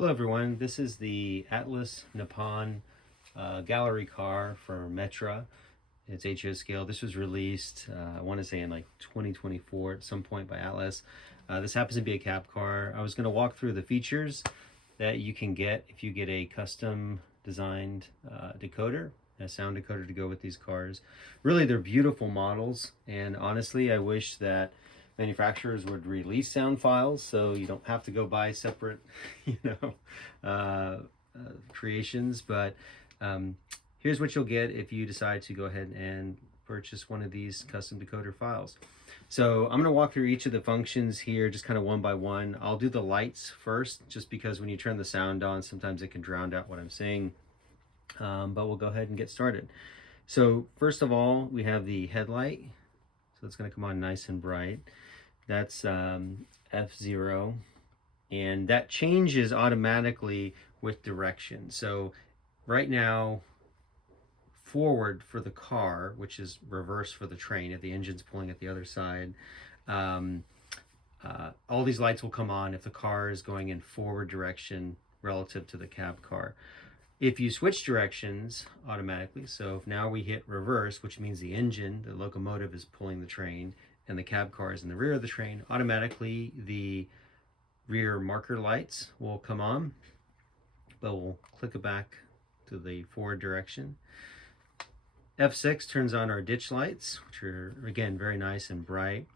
Hello everyone, this is the Atlas Nippon gallery car for Metra. It's HO scale. This was released, I want to say in like 2024 at some point by Atlas. This happens to be a cab car. I was going to walk through the features that you can get if you get a custom designed decoder, a sound decoder to go with these cars. Really, they're beautiful models, and honestly, I wish that manufacturers would release sound files so you don't have to go buy separate, creations. But here's what you'll get if you decide to go ahead and purchase one of these custom decoder files. So I'm going to walk through each of the functions here, just kind of one by one. I'll do the lights first, just because when you turn the sound on, sometimes it can drown out what I'm saying. But we'll go ahead and get started. So first of all, we have the headlight. So it's going to come on nice and bright. That's F0, and that changes automatically with direction. So right now, forward for the car, which is reverse for the train if the engine's pulling at the other side, all these lights will come on if the car is going in forward direction relative to the cab car. If you switch directions automatically, so if now we hit reverse, which means the engine, the locomotive, is pulling the train and the cab car is in the rear of the train, automatically the rear marker lights will come on, but we'll click it back to the forward direction. F6 turns on our ditch lights, which are, again, very nice and bright.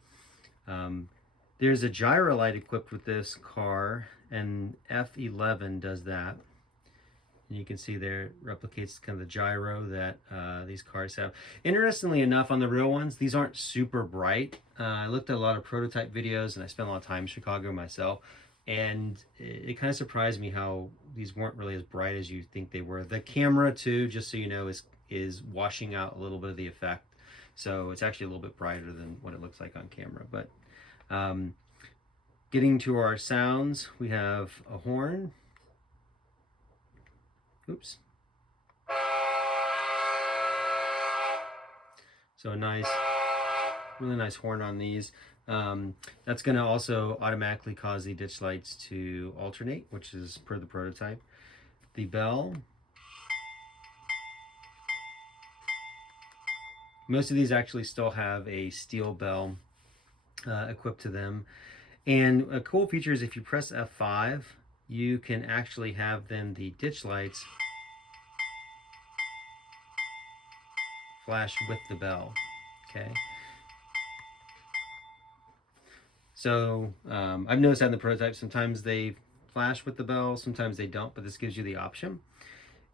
There's a gyro light equipped with this car, and F11 does that. And you can see there it replicates kind of the gyro that these cars have. Interestingly enough, on the real ones, these aren't super bright. I looked at a lot of prototype videos, and I spent a lot of time in Chicago myself, and it kind of surprised me how these weren't really as bright as you think they were. The camera, too, just so you know, is washing out a little bit of the effect. So it's actually a little bit brighter than what it looks like on camera. But getting to our sounds, we have a horn. Oops. So a nice, really nice horn on these. That's going to also automatically cause the ditch lights to alternate, which is per the prototype. The bell. Most of these actually still have a steel bell equipped to them. And a cool feature is if you press F5, you can actually have then the ditch lights flash with the bell. Okay. So I've noticed that in the prototype, sometimes they flash with the bell, sometimes they don't, but this gives you the option.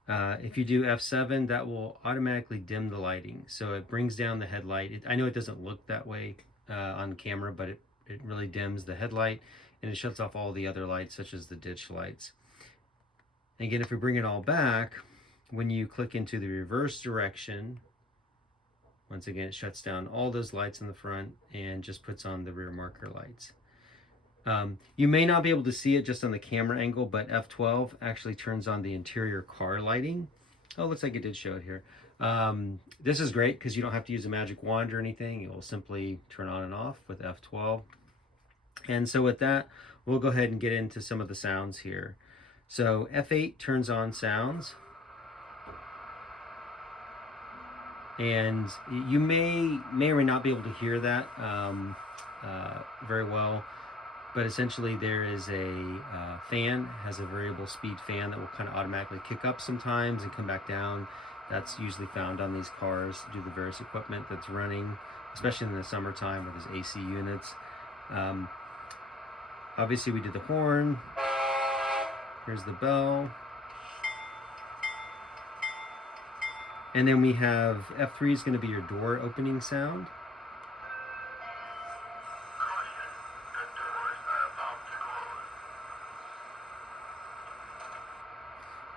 If you do F7, that will automatically dim the lighting. So it brings down the headlight. I know it doesn't look that way on camera, but it really dims the headlight, and it shuts off all the other lights, such as the ditch lights. And again, if we bring it all back, when you click into the reverse direction, once again, it shuts down all those lights in the front and just puts on the rear marker lights. You may not be able to see it just on the camera angle, but F12 actually turns on the interior car lighting. Oh, looks like it did show it here. This is great because you don't have to use a magic wand or anything. It will simply turn on and off with F12. And so with that, we'll go ahead and get into some of the sounds here. So F8 turns on sounds. And you may or may not be able to hear that very well. But essentially there is a fan, has a variable speed fan that will kind of automatically kick up sometimes and come back down. That's usually found on these cars due to the various equipment that's running, especially in the summertime with these AC units. Obviously we did the horn. Here's the bell. And then we have F3 is going to be your door opening sound.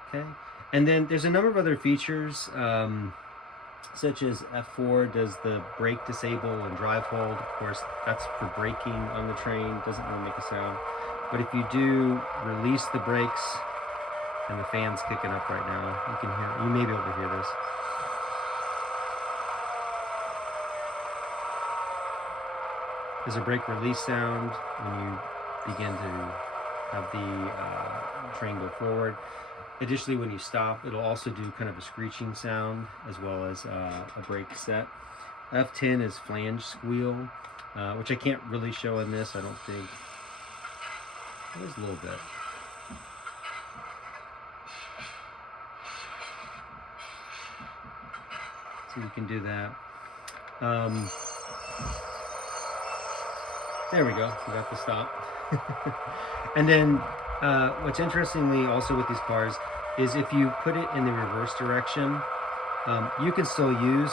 Okay, and then there's a number of other features, such as F4 does the brake disable and drive hold. Of course, that's for braking on the train, doesn't really make a sound. But if you do release the brakes, and the fan's kicking up right now, you may be able to hear this. There's a brake release sound when you begin to have the train go forward. Additionally, when you stop, it'll also do kind of a screeching sound as well as a brake set. F10 is flange squeal, which I can't really show in this, I don't think. There's a little bit. So you can do that. There we go, we got the stop. And then what's interestingly also with these cars is if you put it in the reverse direction, you can still use,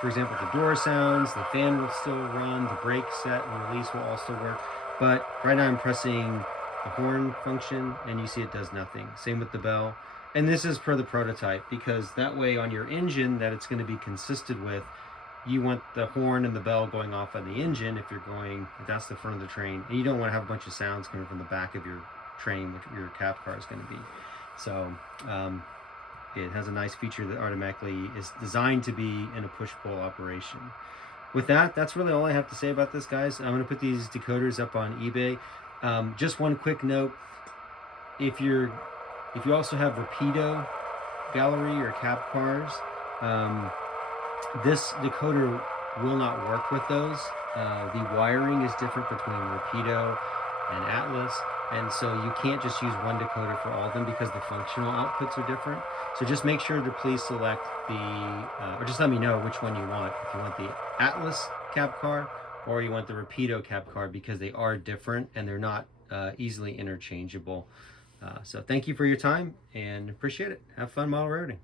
for example, the door sounds, the fan will still run, the brake set and release will also work. But right now I'm pressing the horn function and you see it does nothing. Same with the bell. And this is per the prototype, because that way on your engine that it's going to be consistent with, you want the horn and the bell going off on the engine if that's the front of the train. And you don't want to have a bunch of sounds coming from the back of your train, which your cab car is going to be. So it has a nice feature that automatically is designed to be in a push-pull operation. With that, that's really all I have to say about this, guys. I'm going to put these decoders up on eBay. Just one quick note. If you also have Rapido gallery or cab cars, this decoder will not work with those. The wiring is different between Rapido and Atlas, and so you can't just use one decoder for all of them because the functional outputs are different. So just make sure to please select or just let me know which one you want. If you want the Atlas cab car or you want the Rapido cab car, because they are different and they're not easily interchangeable. So thank you for your time and appreciate it. Have fun model roading.